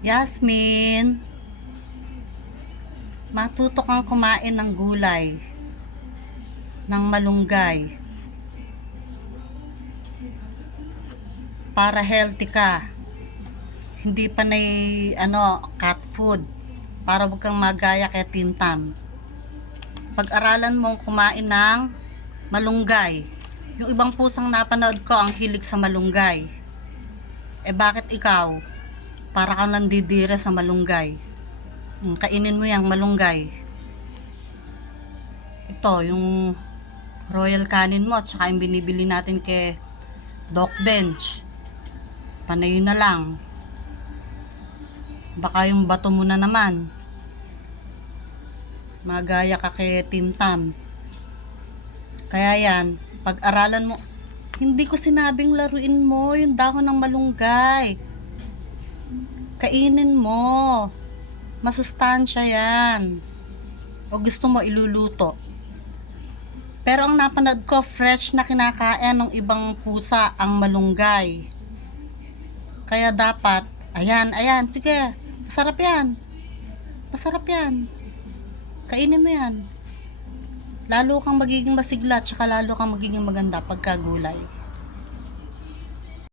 Yasmin, matuto kang kumain ng gulay, ng malunggay, para healthy ka. Hindi panay, cat food, para wag kang magaya kay Tintam. Pag-aralan mong kumain ng malunggay. Yung ibang pusang napanood ko ang hilig sa malunggay. Bakit ikaw? Para kang nandidira sa malunggay. Kainin mo yung malunggay. Ito, yung royal canin mo at saka yung binibili natin kay Doc Bench. Panay na lang. Baka yung bato mo na naman. Magaya ka kay Tintam. Kaya yan, pag-aralan mo. Hindi ko sinabing laruin mo yung dahon ng malunggay. Kainin mo. Masustansya yan. O gusto mo iluluto. Pero ang napanood ko, fresh na kinakain ng ibang pusa ang malunggay. Kaya dapat, ayan, sige. Masarap yan. Masarap yan. Kainin mo yan. Lalo kang magiging masigla at saka lalo kang magiging maganda pagka gulay.